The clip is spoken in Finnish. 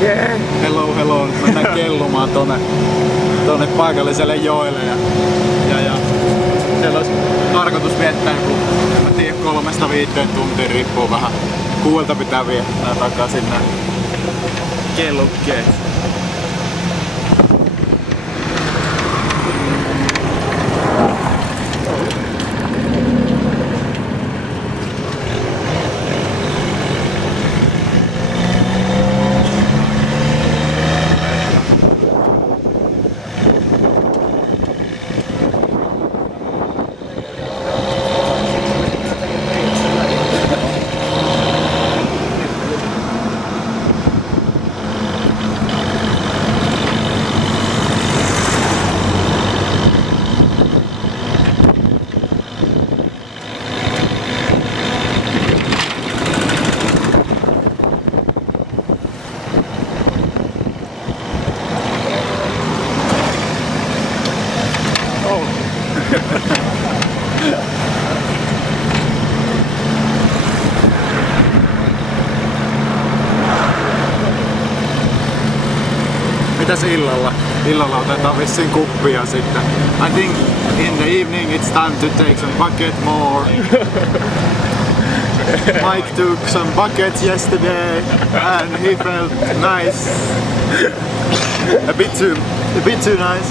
Yeah. Hello, hello. Mennään kellumaan tonne paikalliselle joelle ja siellä olisi tarkoitus viettää joku, mä tiedän, 3-5 tuntia, riippuu vähän. 6 pitää viettää takaisin nää kellukkeet. Mitäs illalla? Illalla otetaan vissiin kuppia sitten. I think in the evening it's time to take some bucket more. Mike took some buckets yesterday and he felt nice. A bit too nice.